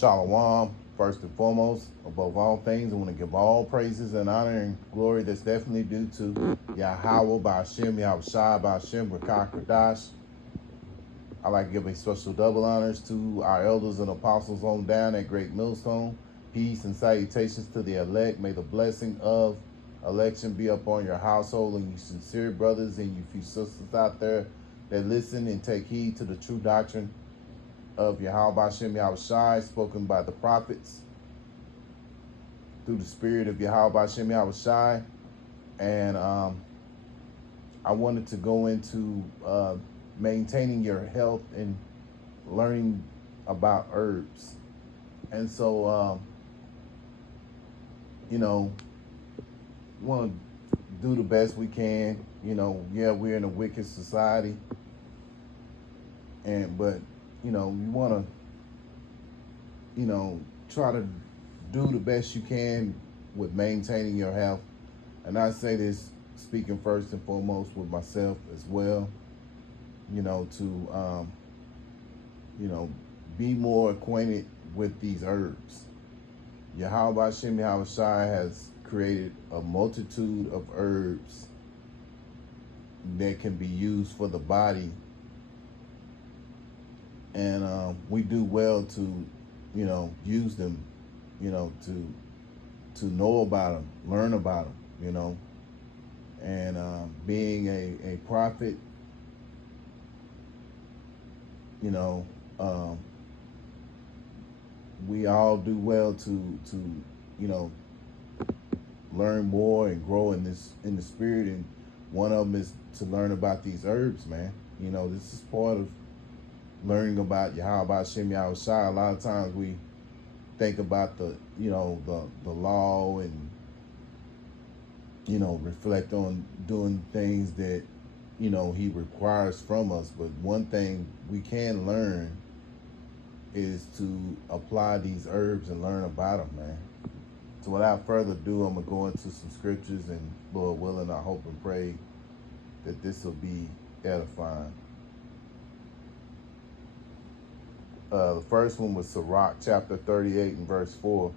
Shalom, first and foremost, above all things, I want to give all praises and honor and glory that's definitely due to Yahweh, Ba'ashem, Yahushua, Ba'ashem, Rakah, Kadash. I like to give a special double honors to our elders and apostles on down at Great Millstone. Peace and salutations to the elect. May the blessing of election be upon your household and you sincere brothers and you few sisters out there that listen and take heed to the true doctrine of Yahweh Hashem Yahushai, spoken by the prophets through the spirit of Yahweh Hashem Yahushai. And I wanted to go into maintaining your health and learning about herbs. And so, want to do the best we can. We're in a wicked society, but you want to, try to do the best you can with maintaining your health. And I say this speaking first and foremost with myself as well, to, be more acquainted with these herbs. Yahweh Hashem Yahushai has created a multitude of herbs that can be used for the body. And we do well to, use them, to know about them, learn about them, and being a prophet, we all do well to learn more and grow in the spirit. And one of them is to learn about these herbs, man. This is part of learning about Yahweh Hashem Yahushai. A lot of times we think about the law and reflect on doing things that he requires from us. But one thing we can learn is to apply these herbs and learn about them, man. So without further ado, I'm gonna go into some scriptures, and Lord willing, I hope and pray that this will be edifying. The first one was Sirach chapter 38 and verse 4.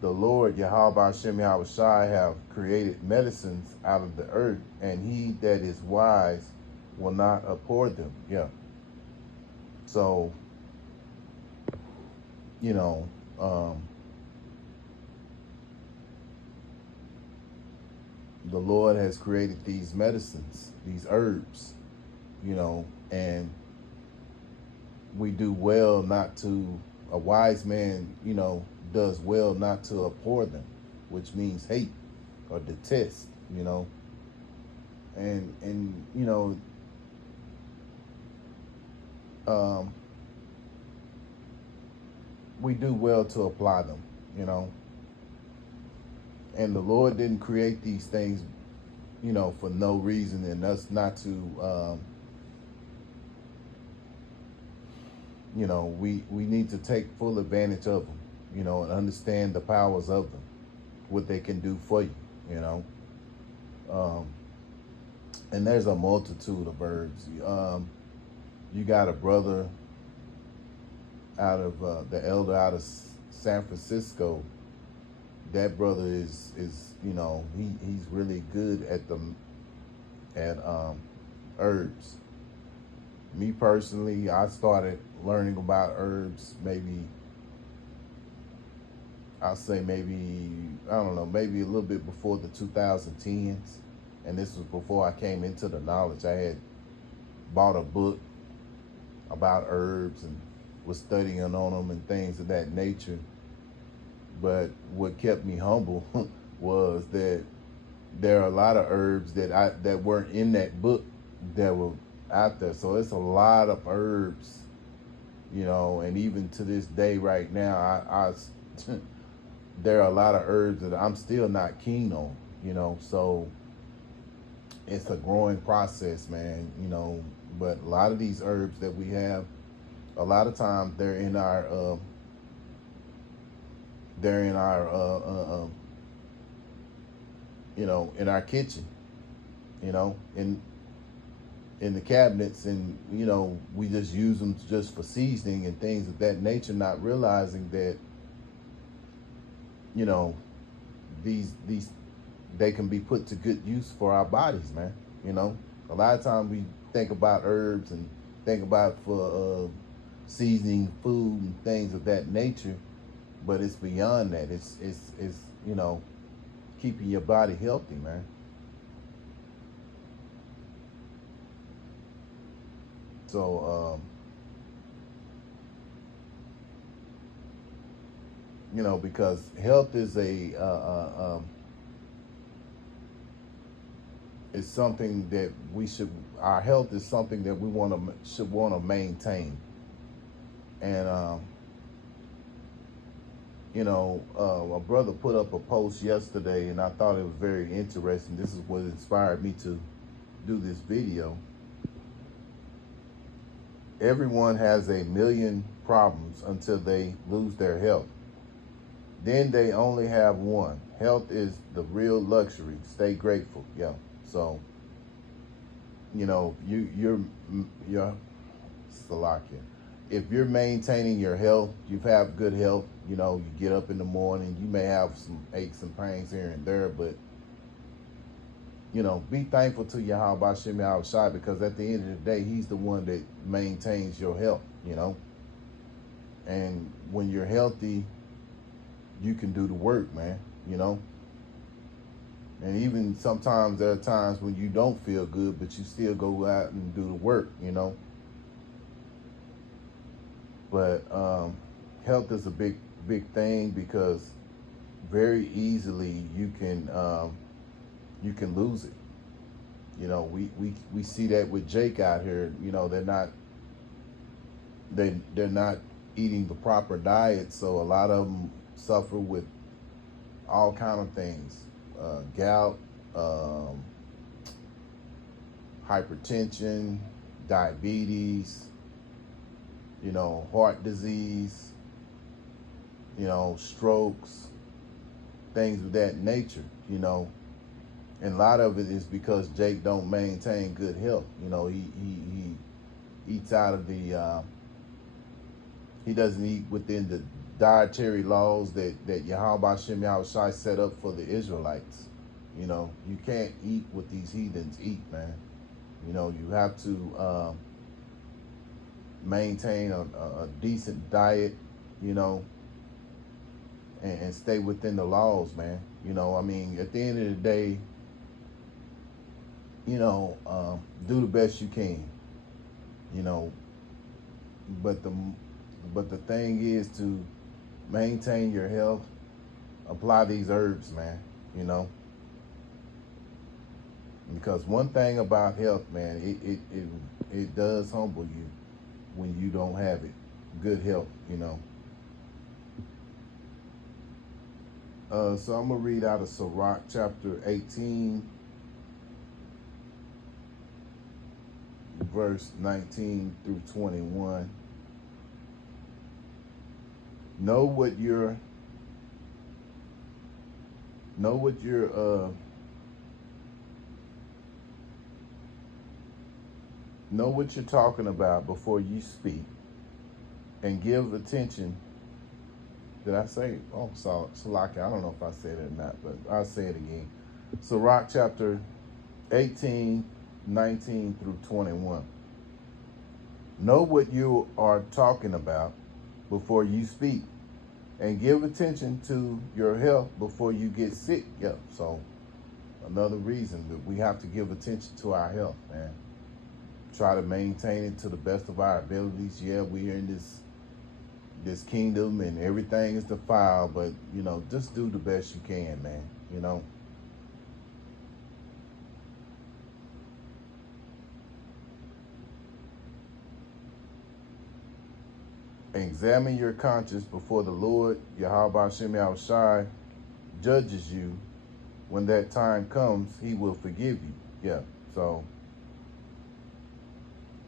The Lord Yahweh Hashem Yahushai have created medicines out of the earth, and he that is wise will not abhor them. Yeah. So, the Lord has created these medicines, these herbs, and we do well not to, a wise man, does well not to abhor them, which means hate or detest, and we do well to apply them, and the Lord didn't create these things, for no reason, and us not to, we need to take full advantage of them, and understand the powers of them, what they can do for you, and there's a multitude of herbs. You got a brother out of the elder out of San Francisco. That brother is he's really good at herbs. Me personally, I started learning about herbs maybe I don't know, maybe a little bit before the 2010s. And this was before I came into the knowledge. I had bought a book about herbs and was studying on them and things of that nature. But what kept me humble was that there are a lot of herbs that weren't in that book that were out there. So it's a lot of herbs, and even to this day right now, I there are a lot of herbs that I'm still not keen on, so it's a growing process, man, but a lot of these herbs that we have, a lot of times they're in our in our kitchen, and in the cabinets, and you know, we just use them just for seasoning and things of that nature, not realizing that, you know, these they can be put to good use for our bodies, man. You know, a lot of times we think about herbs and think about for seasoning food and things of that nature, but it's beyond that. It's you know, keeping your body healthy, man. So you know, because health is a is something that we should. Our health is something that we should want to maintain, and you know, a brother put up a post yesterday, and I thought it was very interesting. This is what inspired me to do this video. Everyone has a million problems until they lose their health. Then they only have one. Health is the real luxury. Stay grateful. Yeah. So, you know, you're Salakia. If you're maintaining your health, you have good health, you know, you get up in the morning, you may have some aches and pains here and there, but, you know, be thankful to Yahweh Hashem Yahushai, because at the end of the day, he's the one that maintains your health, you know. And when you're healthy, you can do the work, man, you know. And even sometimes there are times when you don't feel good, but you still go out and do the work, you know. But health is a big thing, because very easily you can lose it. You know, we see that with Jake out here. You know, they're not eating the proper diet, so a lot of them suffer with all kind of things, gout, hypertension, diabetes, you know, heart disease, you know, strokes, things of that nature, you know. And a lot of it is because Jake don't maintain good health. You know, he eats out of the, he doesn't eat within the dietary laws that Yahweh Hashem Yahushai set up for the Israelites. You know, you can't eat what these heathens eat, man. You know, you have to maintain a decent diet, you know, and stay within the laws, man. You know, I mean, at the end of the day, you know, do the best you can, you know, but the thing is to maintain your health, apply these herbs, man, you know, because one thing about health, man, it does humble you when you don't have it, good health, you know. So I'm going to read out of Sirach chapter 18, verse 19 through 21. Know what you're talking about before you speak, and give attention. Did I say? Oh, Salaki, I don't know if I said it or not, but I'll say it again. Sirach chapter 18, 19 through 21. Know what you are talking about before you speak, and give attention to your health before you get sick. Yeah, so another reason that we have to give attention to our health, man. Try to maintain it to the best of our abilities. Yeah, we are in this kingdom and everything is defiled, but you know, just do the best you can, man, you know. Examine your conscience before the Lord, Yahweh Hashem Yahushai, judges you. When that time comes, he will forgive you. Yeah, so,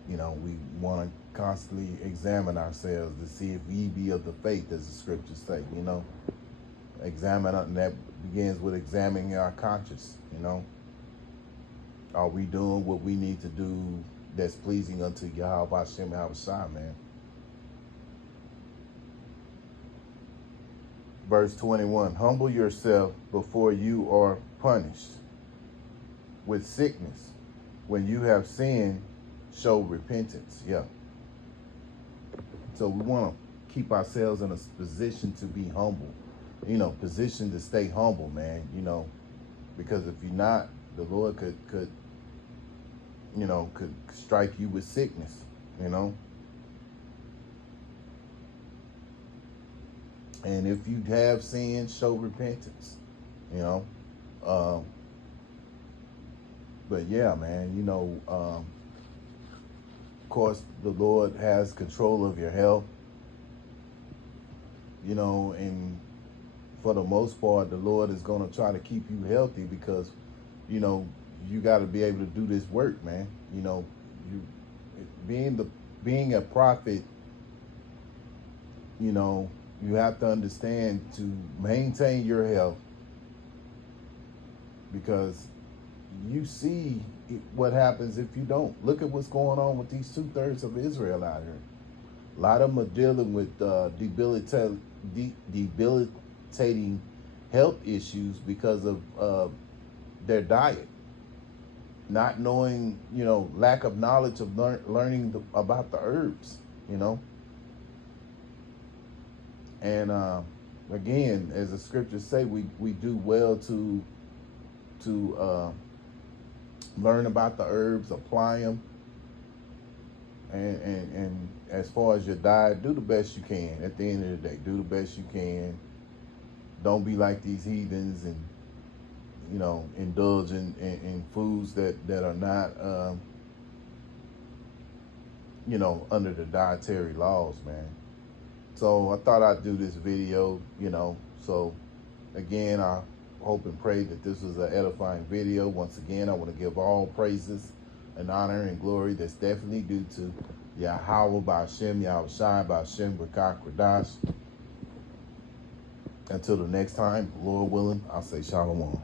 you know, we want to constantly examine ourselves to see if ye be of the faith, as the scriptures say, you know. Examine, and that begins with examining our conscience, you know. Are we doing what we need to do that's pleasing unto Yahweh Hashem Yahushua, man. Verse 21, humble yourself before you are punished with sickness. When you have sinned, show repentance. Yeah. So we want to keep ourselves in a position to be humble, position to stay humble, man, because if you're not, the Lord could strike you with sickness, And if you have sinned, show repentance, But yeah, man, of course, the Lord has control of your health, and for the most part, the Lord is going to try to keep you healthy because, you got to be able to do this work, man. Being a prophet, you have to understand to maintain your health, because you see what happens if you don't. Look at what's going on with these 2/3 of Israel out here. A lot of them are dealing with debilitating health issues because of their diet. Not knowing, lack of knowledge of learning about the herbs, And again, as the scriptures say, we do well to learn about the herbs, apply them, and as far as your diet, do the best you can. At the end of the day, do the best you can. Don't be like these heathens and indulge in foods that are not under the dietary laws, man. So I thought I'd do this video, so again, I hope and pray that this was an edifying video. Once again, I want to give all praises and honor and glory that's definitely due to Yahweh B'Hashem, Yahushua B'Hashem, B'Kah Kradash. Until the next time, Lord willing, I'll say shalom.